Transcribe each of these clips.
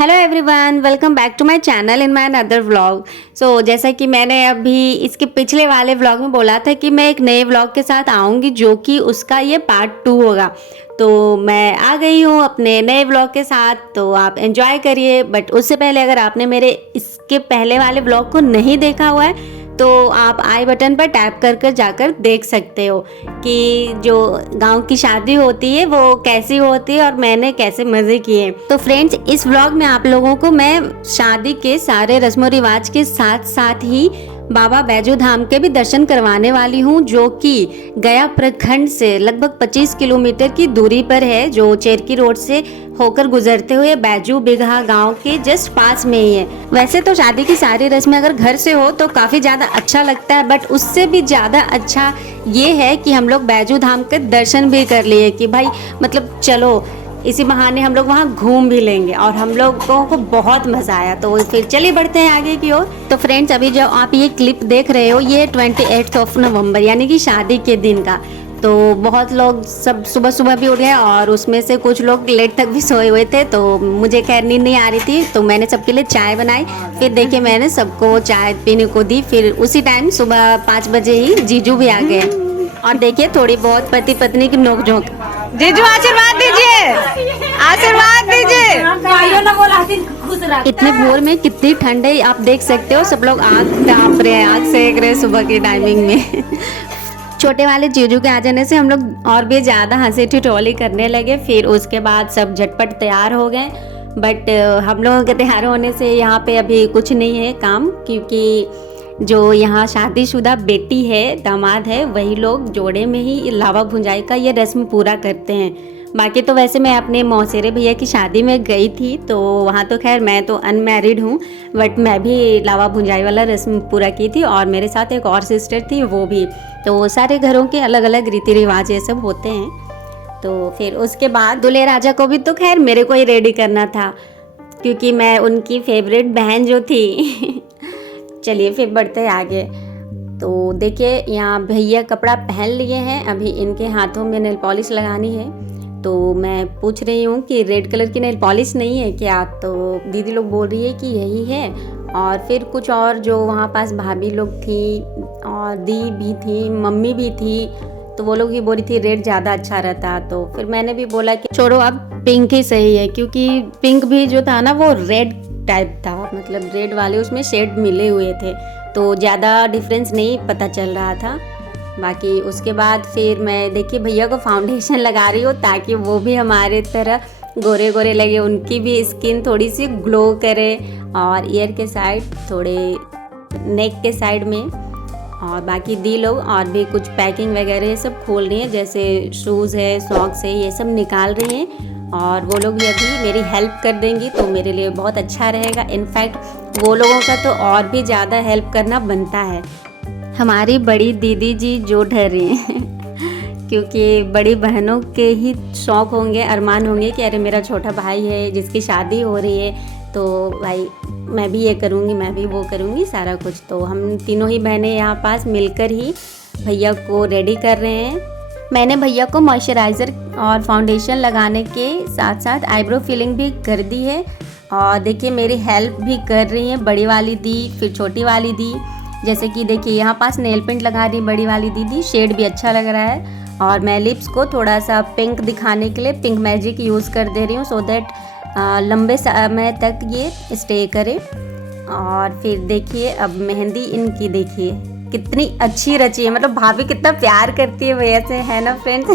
Hello everyone, welcome back to my channel in my another vlog. So जैसा कि मैंने अभी इसके पिछले वाले व्लॉग में बोला था कि मैं एक नए व्लॉग के साथ आऊँगी जो कि उसका ये पार्ट 2 होगा। तो मैं आ गई हूँ अपने नए व्लॉग के साथ, तो आप एंजॉय करिए। बट उससे पहले अगर आपने मेरे इसके पहले वाले व्लॉग को नहीं देखा हुआ है तो आप आई बटन पर टैप कर कर जाकर देख सकते हो कि जो गांव की शादी होती है वो कैसी होती है और मैंने कैसे मज़े किए। तो फ्रेंड्स, इस व्लॉग में आप लोगों को मैं शादी के सारे रस्म रिवाज के साथ साथ ही बाबा बैजू धाम के भी दर्शन करवाने वाली हूँ, जो कि गया प्रखंड से लगभग 25 किलोमीटर की दूरी पर है, जो चेरकी रोड से होकर गुजरते हुए बैजू बिगहा गांव के जस्ट पास में ही है। वैसे तो शादी की सारी रस्में अगर घर से हो तो काफ़ी ज़्यादा अच्छा लगता है, बट उससे भी ज़्यादा अच्छा ये है कि हम लोग बैजू धाम के दर्शन भी कर लिए कि भाई मतलब चलो इसी बहाने हम लोग वहाँ घूम भी लेंगे, और हम लोगों को बहुत मज़ा आया। तो फिर चलिए बढ़ते हैं आगे की ओर। तो फ्रेंड्स, अभी जो आप ये क्लिप देख रहे हो ये 28 नवंबर यानी कि शादी के दिन का। तो बहुत लोग सब सुबह सुबह भी उठ गए और उसमें से कुछ लोग लेट तक भी सोए हुए थे, तो मुझे खैर नींद नहीं आ रही थी, तो मैंने सबके लिए चाय बनाई। फिर देखिए मैंने सबको चाय पीने को दी। फिर उसी टाइम सुबह 5 बजे ही जीजू भी आ गए, और देखिए थोड़ी बहुत पति पत्नी की नोकझोंक। जीजू आशीर्वाद दीजिए, आशीर्वाद दीजिए। इतने भोर में कितनी ठंड है आप देख सकते हो, सब लोग आग ताप रहे हैं, आग सेक रहे हैं सुबह की टाइमिंग में। छोटे वाले जीजू के आ जाने से हम लोग और भी ज़्यादा हंसी ठिठोली करने लगे। फिर उसके बाद सब झटपट तैयार हो गए। बट हम लोगों के तैयार होने से यहाँ पे अभी कुछ नहीं है काम, क्योंकि जो यहाँ शादीशुदा बेटी है, दामाद है, वही लोग जोड़े में ही लावा भुंजाई का ये रस्म पूरा करते हैं। बाकी तो वैसे मैं अपने मौसेरे भैया की शादी में गई थी, तो वहाँ तो खैर मैं तो अनमैरिड हूँ, बट मैं भी लावा भुंजाई वाला रस्म पूरा की थी, और मेरे साथ एक और सिस्टर थी वो भी। तो सारे घरों के अलग अलग रीति रिवाज ये सब होते हैं। तो फिर उसके बाद दूल्हे राजा को भी तो खैर मेरे को ही रेडी करना था, क्योंकि मैं उनकी फेवरेट बहन जो थी। चलिए फिर बढ़ते आगे। तो देखिए यहाँ भैया कपड़ा पहन लिए हैं, अभी इनके हाथों में नेल पॉलिश लगानी है। तो मैं पूछ रही हूँ कि रेड कलर की नेल पॉलिश नहीं है क्या, तो दीदी लोग बोल रही है कि यही है। और फिर कुछ और जो वहाँ पास भाभी लोग थी और दी भी थी, मम्मी भी थी, तो वो लोग ही बोल रही थी रेड ज़्यादा अच्छा रहता। तो फिर मैंने भी बोला कि छोड़ो अब पिंक ही सही है, क्योंकि पिंक भी जो था ना वो रेड टाइप था, मतलब रेड वाले उसमें शेड मिले हुए थे, तो ज़्यादा डिफरेंस नहीं पता चल रहा था। बाकी उसके बाद फिर मैं देखिए भैया को फाउंडेशन लगा रही हूँ ताकि वो भी हमारे तरह गोरे गोरे लगे, उनकी भी स्किन थोड़ी सी ग्लो करे, और ईयर के साइड थोड़े नेक के साइड में। और बाकी दी लोग और भी कुछ पैकिंग वगैरह ये सब खोल रही हैं, जैसे शूज़ है, सॉक्स है, ये सब निकाल रही हैं। और वो लोग भी अभी मेरी हेल्प कर देंगी तो मेरे लिए बहुत अच्छा रहेगा। इनफैक्ट वो लोगों का तो और भी ज़्यादा हेल्प करना बनता है। हमारी बड़ी दीदी जी जो डर रही हैं क्योंकि बड़ी बहनों के ही शौक़ होंगे, अरमान होंगे कि अरे मेरा छोटा भाई है जिसकी शादी हो रही है, तो भाई मैं भी ये करूँगी, मैं भी वो करूँगी, सारा कुछ। तो हम तीनों ही बहनें यहाँ पास मिलकर ही भैया को रेडी कर रहे हैं। मैंने भैया को मॉइस्चराइज़र और फाउंडेशन लगाने के साथ साथ आईब्रो फिलिंग भी कर दी है, और देखिए मेरी हेल्प भी कर रही हैं बड़ी वाली दी, फिर छोटी वाली दी। जैसे कि देखिए यहाँ पास नेल पेंट लगा रही बड़ी वाली दीदी, शेड भी अच्छा लग रहा है। और मैं लिप्स को थोड़ा सा पिंक दिखाने के लिए पिंक मैजिक यूज़ कर दे रही हूँ, सो दैट लंबे समय तक ये स्टे करे। और फिर देखिए अब मेहंदी इनकी देखिए कितनी अच्छी रची है, मतलब भाभी कितना प्यार करती है भैया से, है ना फ्रेंड्स।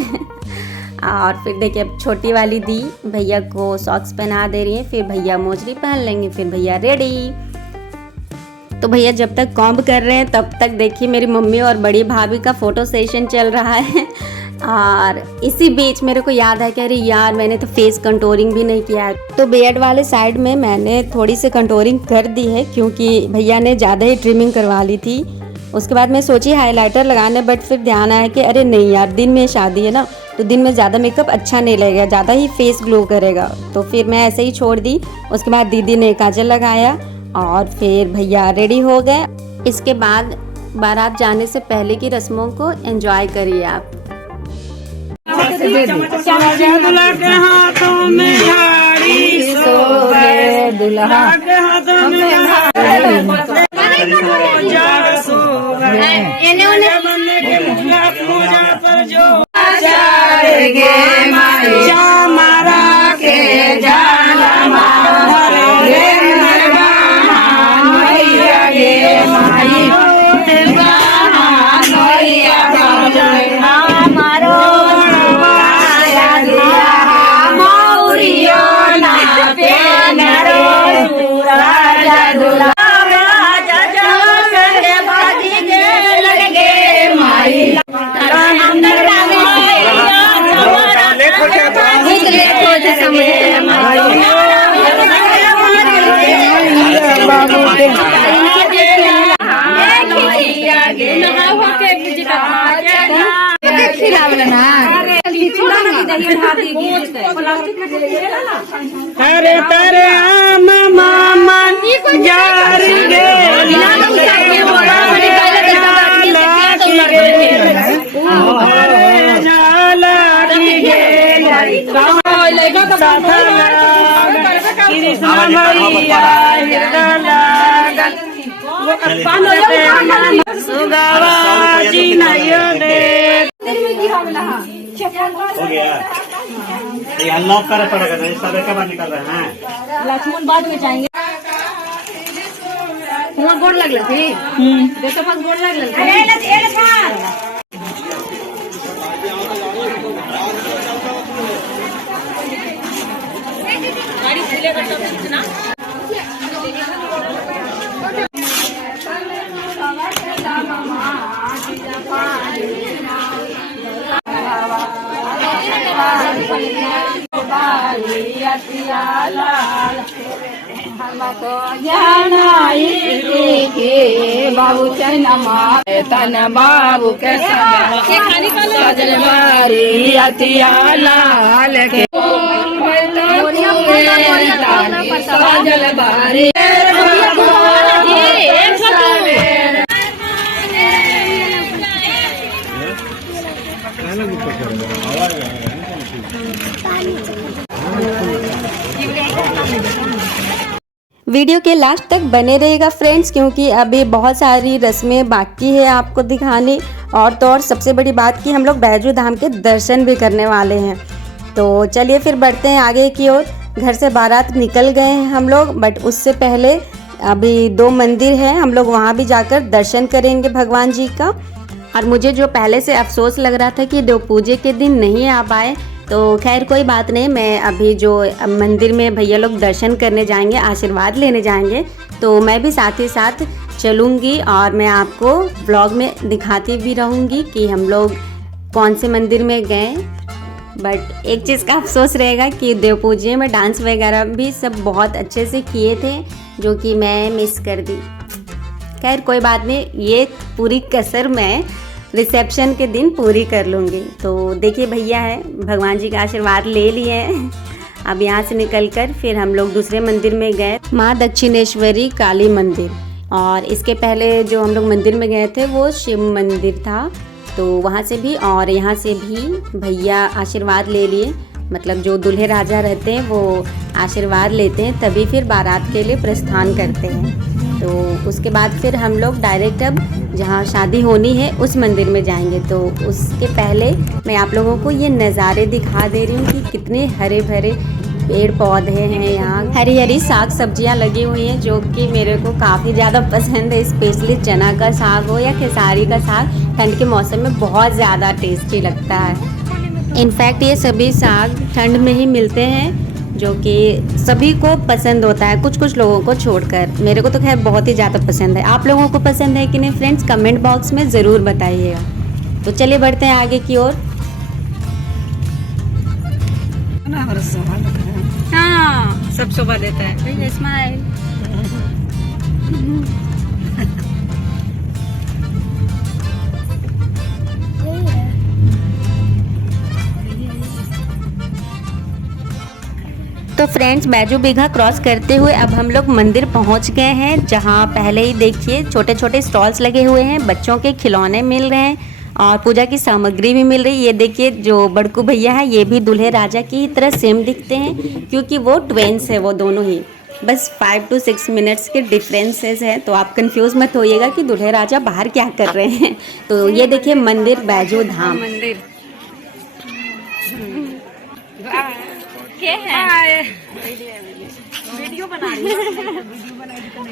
और फिर देखिए अब छोटी वाली दी भैया को सॉक्स पहना दे रही है, फिर भैया मोजरी पहन लेंगे, फिर भैया रेडी। तो भैया जब तक कॉम्ब कर रहे हैं तब तक देखिए मेरी मम्मी और बड़ी भाभी का फ़ोटो सेशन चल रहा है। और इसी बीच मेरे को याद है कि अरे यार मैंने तो फेस कंटूरिंग भी नहीं किया है, तो बियर्ड वाले साइड में मैंने थोड़ी सी कंटूरिंग कर दी है, क्योंकि भैया ने ज़्यादा ही ट्रिमिंग करवा ली थी। उसके बाद मैं सोची हाइलाइटर लगाने, बट फिर ध्यान आया कि अरे नहीं यार दिन में शादी है ना, तो दिन में ज़्यादा मेकअप अच्छा नहीं लगेगा, ज़्यादा ही फेस ग्लो करेगा, तो फिर मैं ऐसे ही छोड़ दी। उसके बाद दीदी ने काजल लगाया और फिर भैया रेडी हो गए। इसके बाद बारात जाने से पहले की रस्मों को एंजॉय करिए आप। दूल्हा के हाथों में झाड़ी सोहे, दुल्हा अरे तारे आम मामा जार हो गया ये अनलॉक करना पड़ेगा नहीं सब एक बार निकल रहे हैं लक्ष्मण बाद में जाएंगे वहाँ गोड़ लग थी जैसे पास गोड़ लग बाबू चैनमा तन बाबू के सजन मारी अतिया लाल के सजल बारी वीडियो के लास्ट तक बने रहेगा फ्रेंड्स, क्योंकि अभी बहुत सारी रस्में बाकी है आपको दिखाने। और तो और सबसे बड़ी बात कि हम लोग बैजू धाम के दर्शन भी करने वाले हैं। तो चलिए फिर बढ़ते हैं आगे की ओर। घर से बारात निकल गए हैं हम लोग, बट उससे पहले अभी 2 मंदिर हैं, हम लोग वहाँ भी जाकर दर्शन करेंगे भगवान जी का। और मुझे जो पहले से अफसोस लग रहा था कि देव पूजे के दिन नहीं आ पाए, तो खैर कोई बात नहीं। मैं अभी जो मंदिर में भैया लोग दर्शन करने जाएंगे, आशीर्वाद लेने जाएंगे, तो मैं भी साथ ही साथ चलूँगी और मैं आपको व्लॉग में दिखाती भी रहूँगी कि हम लोग कौन से मंदिर में गए। बट एक चीज़ का अफसोस रहेगा कि देव पूजे में डांस वगैरह भी सब बहुत अच्छे से किए थे, जो कि मैं मिस कर दी। खैर कोई बात नहीं, ये पूरी कसर मैं रिसेप्शन के दिन पूरी कर लूँगी। तो देखिए भैया है, भगवान जी का आशीर्वाद ले लिए हैं। अब यहाँ से निकलकर फिर हम लोग दूसरे मंदिर में गए, माँ दक्षिणेश्वरी काली मंदिर। और इसके पहले जो हम लोग मंदिर में गए थे वो शिव मंदिर था, तो वहाँ से भी और यहाँ से भी भैया आशीर्वाद ले लिए। मतलब जो दूल्हे राजा रहते हैं वो आशीर्वाद लेते हैं, तभी फिर बारात के लिए प्रस्थान करते हैं। तो उसके बाद फिर हम लोग डायरेक्ट अब जहाँ शादी होनी है उस मंदिर में जाएंगे। तो उसके पहले मैं आप लोगों को ये नज़ारे दिखा दे रही हूँ कि कितने हरे भरे पेड़ पौधे हैं यहाँ। हरी हरी साग सब्जियाँ लगी हुई हैं, जो कि मेरे को काफ़ी ज़्यादा पसंद है। स्पेशली चना का साग हो या खेसारी का साग, ठंड के मौसम में बहुत ज़्यादा टेस्टी लगता है। इनफैक्ट ये सभी साग ठंड में ही मिलते हैं, जो कि सभी को पसंद होता है, कुछ कुछ लोगों को छोड़कर। मेरे को तो खैर बहुत ही ज़्यादा पसंद है। आप लोगों को पसंद है कि नहीं फ्रेंड्स, कमेंट बॉक्स में ज़रूर बताइएगा। तो चलिए बढ़ते हैं आगे की ओर। हाँ सब शोभा देता है। स्माइल तो फ्रेंड्स बैजू बीघा क्रॉस करते हुए अब हम लोग मंदिर पहुंच गए हैं, जहां पहले ही देखिए छोटे छोटे स्टॉल्स लगे हुए हैं, बच्चों के खिलौने मिल रहे हैं और पूजा की सामग्री भी मिल रही है। ये देखिए जो बड़कू भैया है, ये भी दूल्हे राजा की ही तरह सेम दिखते हैं, क्योंकि वो ट्वेंस है वो दोनों ही। बस 5 to 6 मिनट्स के डिफरेंसेस हैं, तो आप कंफ्यूज मत होइएगा कि दूल्हे राजा बाहर क्या कर रहे हैं। तो ये देखिए मंदिर बैजू धाम मंदिर वीडियो बना रही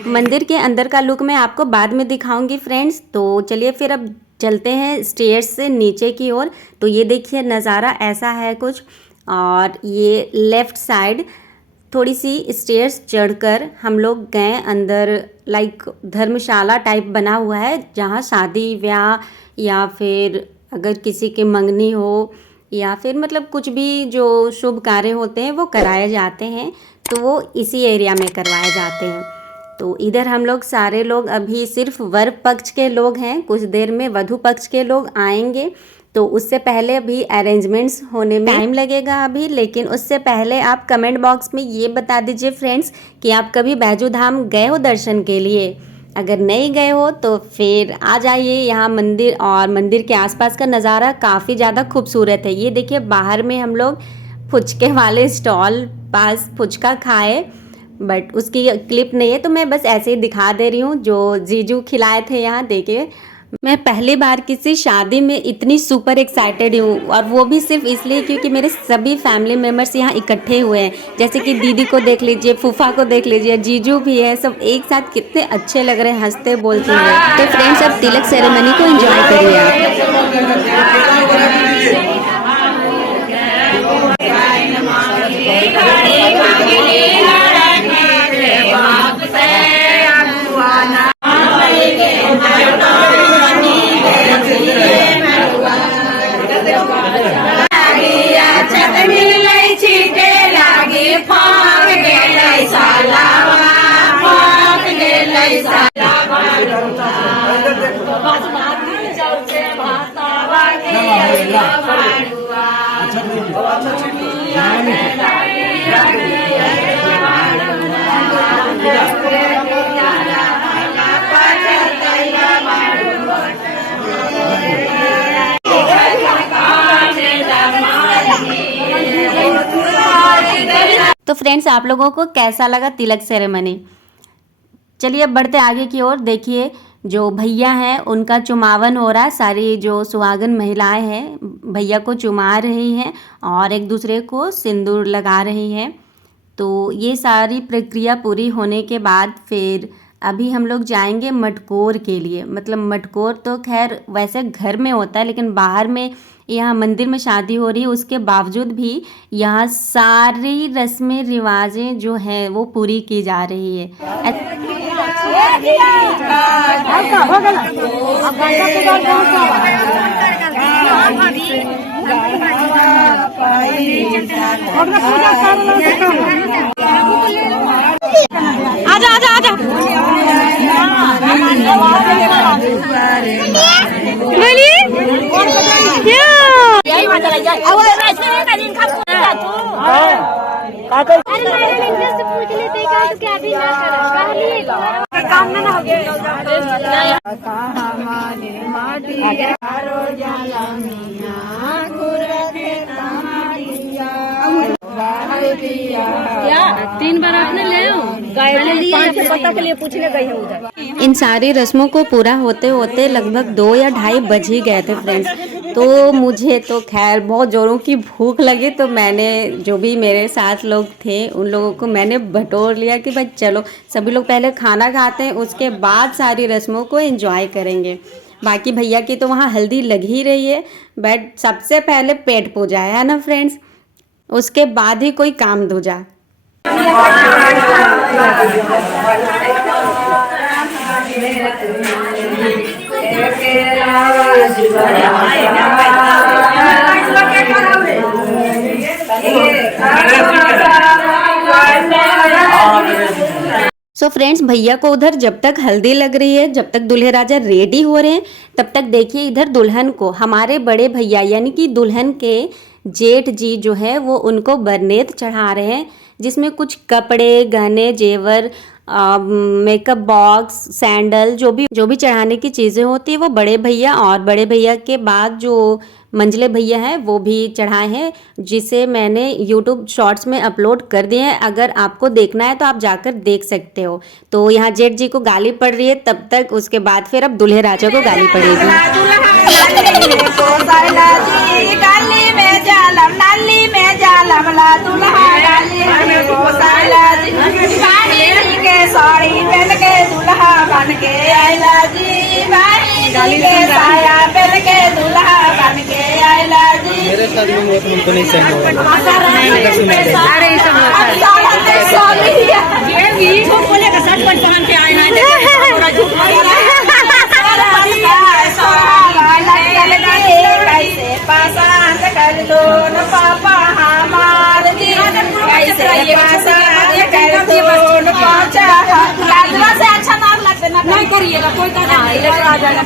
मंदिर के अंदर का लुक मैं आपको बाद में दिखाऊंगी फ्रेंड्स। तो चलिए फिर अब चलते हैं स्टेयर्स से नीचे की ओर। तो ये देखिए नज़ारा ऐसा है कुछ, और ये लेफ़्ट साइड थोड़ी सी स्टेयर्स चढ़कर हम लोग गए अंदर। लाइक धर्मशाला टाइप बना हुआ है जहाँ शादी ब्याह या फिर अगर किसी की मंगनी हो या फिर मतलब कुछ भी जो शुभ कार्य होते हैं वो कराए जाते हैं, तो वो इसी एरिया में करवाए जाते हैं। तो इधर हम लोग सारे लोग अभी सिर्फ वर पक्ष के लोग हैं, कुछ देर में वधू पक्ष के लोग आएंगे। तो उससे पहले अभी अरेंजमेंट्स होने में टाइम लगेगा अभी, लेकिन उससे पहले आप कमेंट बॉक्स में ये बता दीजिए फ्रेंड्स कि आप कभी बैजू धाम गए हो दर्शन के लिए। अगर नहीं गए हो तो फिर आ जाइए यहाँ मंदिर, और मंदिर के आसपास का नज़ारा काफ़ी ज़्यादा खूबसूरत है। ये देखिए बाहर में हम लोग फुचके वाले स्टॉल पास फुचका खाए, बट उसकी क्लिप नहीं है तो मैं बस ऐसे ही दिखा दे रही हूँ जो जीजू खिलाए थे यहाँ। देखिए मैं पहली बार किसी शादी में इतनी सुपर एक्साइटेड हूँ, और वो भी सिर्फ इसलिए क्योंकि मेरे सभी फैमिली मेम्बर्स यहाँ इकट्ठे हुए हैं। जैसे कि दीदी को देख लीजिए, फूफा को देख लीजिए, जीजू भी है, सब एक साथ कितने अच्छे लग रहे हैं, हंसते बोलते हुए। तो फ्रेंड्स अब तिलक सेरेमनी को एंजॉय करिए आप। तो फ्रेंड्स आप लोगों को कैसा लगा तिलक सेरेमनी? चलिए अब बढ़ते आगे की ओर। देखिए जो भैया हैं उनका चुमावन हो रहा है, सारी जो सुहागन महिलाएं हैं भैया को चुमा रही हैं और एक दूसरे को सिंदूर लगा रही हैं। तो ये सारी प्रक्रिया पूरी होने के बाद फिर अभी हम लोग जाएंगे मटकोर के लिए। मतलब मटकोर तो खैर वैसे घर में होता है, लेकिन बाहर में यहाँ मंदिर में शादी हो रही है, उसके बावजूद भी यहाँ सारी रस्में रिवाजें जो हैं वो पूरी की जा रही है। आजा आजा आजा तीन बार आपने ले पता के लिए पूछने गई है उधर। इन सारी रस्मों को पूरा होते होते लगभग 2 या 2:30 बज ही गए थे फ्रेंड्स। तो मुझे तो खैर बहुत ज़ोरों की भूख लगी, तो मैंने जो भी मेरे साथ लोग थे उन लोगों को मैंने बटोर लिया कि भाई चलो सभी लोग पहले खाना खाते हैं, उसके बाद सारी रस्मों को एंजॉय करेंगे। बाकी भैया की तो वहाँ हल्दी लग ही रही है, बट सबसे पहले पेट पूजा है ना फ्रेंड्स, उसके बाद ही कोई काम दूजा। सो फ्रेंड्स भैया को उधर जब तक हल्दी लग रही है, जब तक दूल्हे राजा रेडी हो रहे हैं, तब तक देखिए इधर दुल्हन को हमारे बड़े भैया यानी कि दुल्हन के जेठ जी जो है वो उनको बरनेत चढ़ा रहे हैं, जिसमें कुछ कपड़े गहने जेवर मेकअप बॉक्स, सैंडल, जो भी चढ़ाने की चीज़ें होती है वो बड़े भैया और बड़े भैया के बाद जो मंझले भैया हैं वो भी चढ़ाए हैं, जिसे मैंने यूट्यूब शॉर्ट्स में अपलोड कर दिए हैं। अगर आपको देखना है तो आप जाकर देख सकते हो। तो यहाँ जेठ जी को गाली पड़ रही है, तब तक उसके बाद फिर अब दूल्हे राजा को गाली पड़ेगी। साड़ी पहन के दूल्हा बन के आइला जी, भाई के साया पहन के दूल्हा बन के आइला जी। मेरे शादी में तुमको नहीं सहन होगा। अरे ये सब झूठ बोलेगा, सच सच पहन के आए कैसे पसंद कर लो न पापा हमार जी, कैसे पसंद कर लो न पाचा हमार। से अच्छा नाम लगते ना नहीं करिएगा कोई आ जाएगा।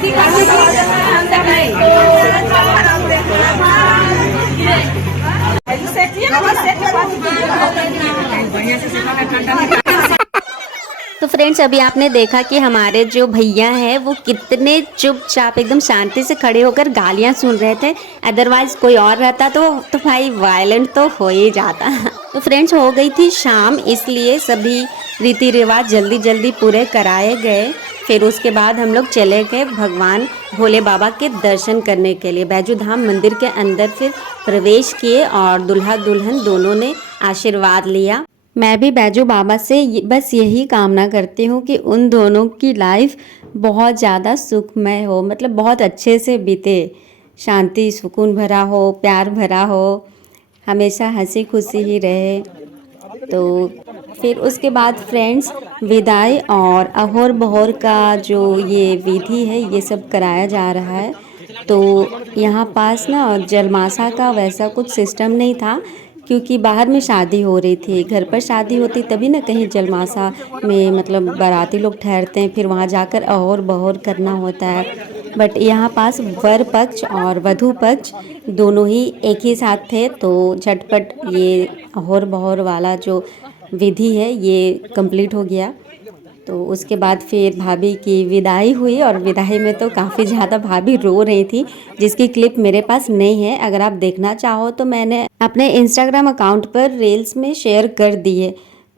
तो फ्रेंड्स, अभी आपने देखा कि हमारे जो भैया हैं वो कितने चुपचाप एकदम शांति से खड़े होकर गालियां सुन रहे थे। अदरवाइज कोई और रहता तो भाई वायलेंट तो हो ही जाता। तो फ्रेंड्स, हो गई थी शाम, इसलिए सभी रीति रिवाज जल्दी जल्दी पूरे कराए गए। फिर उसके बाद हम लोग चले गए भगवान भोले बाबा के दर्शन करने के लिए। बैजू धाम मंदिर के अंदर फिर प्रवेश किए और दुल्हा दुल्हन दोनों ने आशीर्वाद लिया। मैं भी बैजू बाबा से बस यही कामना करती हूँ कि उन दोनों की लाइफ बहुत ज़्यादा सुखमय हो, मतलब बहुत अच्छे से बीते, शांति सुकून भरा हो, प्यार भरा हो, हमेशा हंसी खुशी ही रहे। तो फिर उसके बाद फ्रेंड्स, विदाई और अहोर बहोर का जो ये विधि है ये सब कराया जा रहा है। तो यहाँ पास ना जलमासा का वैसा कुछ सिस्टम नहीं था, क्योंकि बाहर में शादी हो रही थी। घर पर शादी होती तभी ना कहीं जलमासा में मतलब बाराती लोग ठहरते हैं, फिर वहाँ जाकर अहोर बहोर करना होता है। बट यहाँ पास वर पक्ष और वधू पक्ष दोनों ही एक ही साथ थे, तो झटपट ये अहोर बहोर वाला जो विधि है ये कंप्लीट हो गया। तो उसके बाद फिर भाभी की विदाई हुई, और विदाई में तो काफ़ी ज़्यादा भाभी रो रही थी, जिसकी क्लिप मेरे पास नहीं है। अगर आप देखना चाहो तो मैंने अपने इंस्टाग्राम अकाउंट पर रील्स में शेयर कर दिए।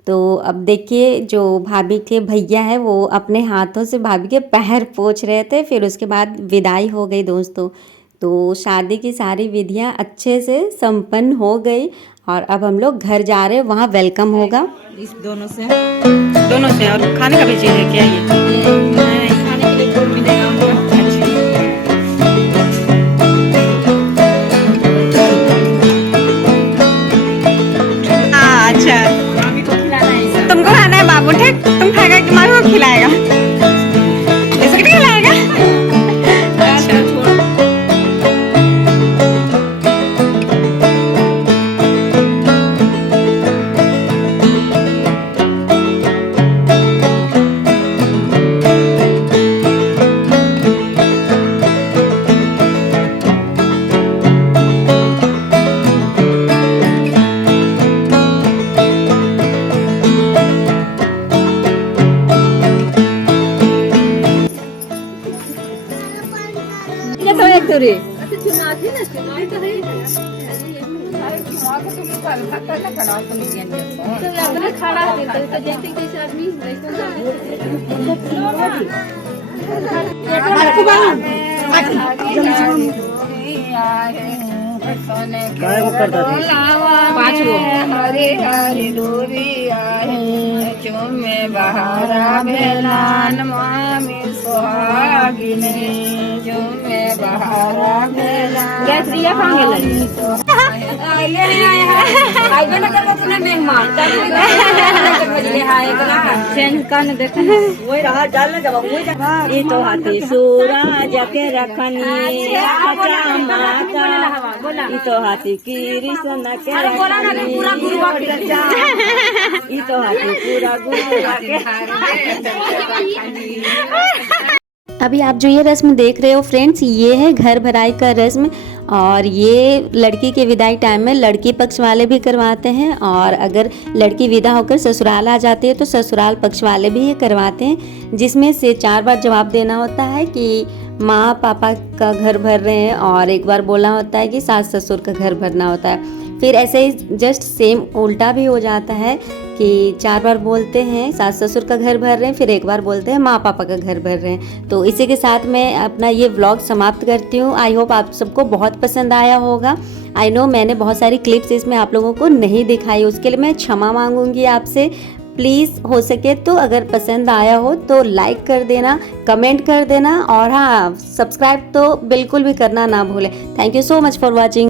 तो अब देखिए, जो भाभी के भैया है वो अपने हाथों से भाभी के पैर पोंछ रहे थे। फिर उसके बाद विदाई हो गई दोस्तों। तो शादी की सारी विधियां अच्छे से संपन्न हो गई, और अब हम लोग घर जा रहे हैं, वहाँ वेलकम होगा। इस दोनों से और खाने का भी चीज है क्या? ये खाने के लिए कोई मिलेगा हमको। अच्छा, तुमको खाना है बाबू, ठीक? तुम खाएगा कि माँ को खिलाएगा? ऐसे भी खिलाएगा? अच्छा, रे हरे हरे डोरी आहे, चुमे बहारा भेलान मामी सुहागिनी, चुमे बहारा भेलान। गैस दिया कहाँ गेला? आइबे ना करबो तूने मेहमान चेंज करने देखो वही रहा डाल ना जब वही ई तो हाथी सूरज के रखनी माता, ई तो हाथी कृष्ण के रखनी, पूरा गुरुआ के ई तो हाथी पूरा गुरुआ के। अभी आप जो ये रस्म देख रहे हो फ्रेंड्स, ये है घर भराई का रस्म। और ये लड़की के विदाई टाइम में लड़की पक्ष वाले भी करवाते हैं, और अगर लड़की विदा होकर ससुराल आ जाती है तो ससुराल पक्ष वाले भी ये करवाते हैं, जिसमें से 4 बार जवाब देना होता है कि माँ पापा का घर भर रहे हैं, और एक बार बोलना होता है कि सास ससुर का घर भरना होता है। फिर ऐसे ही जस्ट सेम उल्टा भी हो जाता है कि 4 बार बोलते हैं सास ससुर का घर भर रहे हैं, फिर एक बार बोलते हैं माँ पापा का घर भर रहे हैं। तो इसी के साथ मैं अपना ये व्लॉग समाप्त करती हूँ। आई होप आप सबको बहुत पसंद आया होगा। आई नो मैंने बहुत सारी क्लिप्स इसमें आप लोगों को नहीं दिखाई, उसके लिए मैं क्षमा मांगूंगी आपसे। प्लीज़ हो सके तो अगर पसंद आया हो तो लाइक कर देना, कमेंट कर देना, और हाँ सब्सक्राइब तो बिल्कुल भी करना ना भूलें। Thank you so much for watching.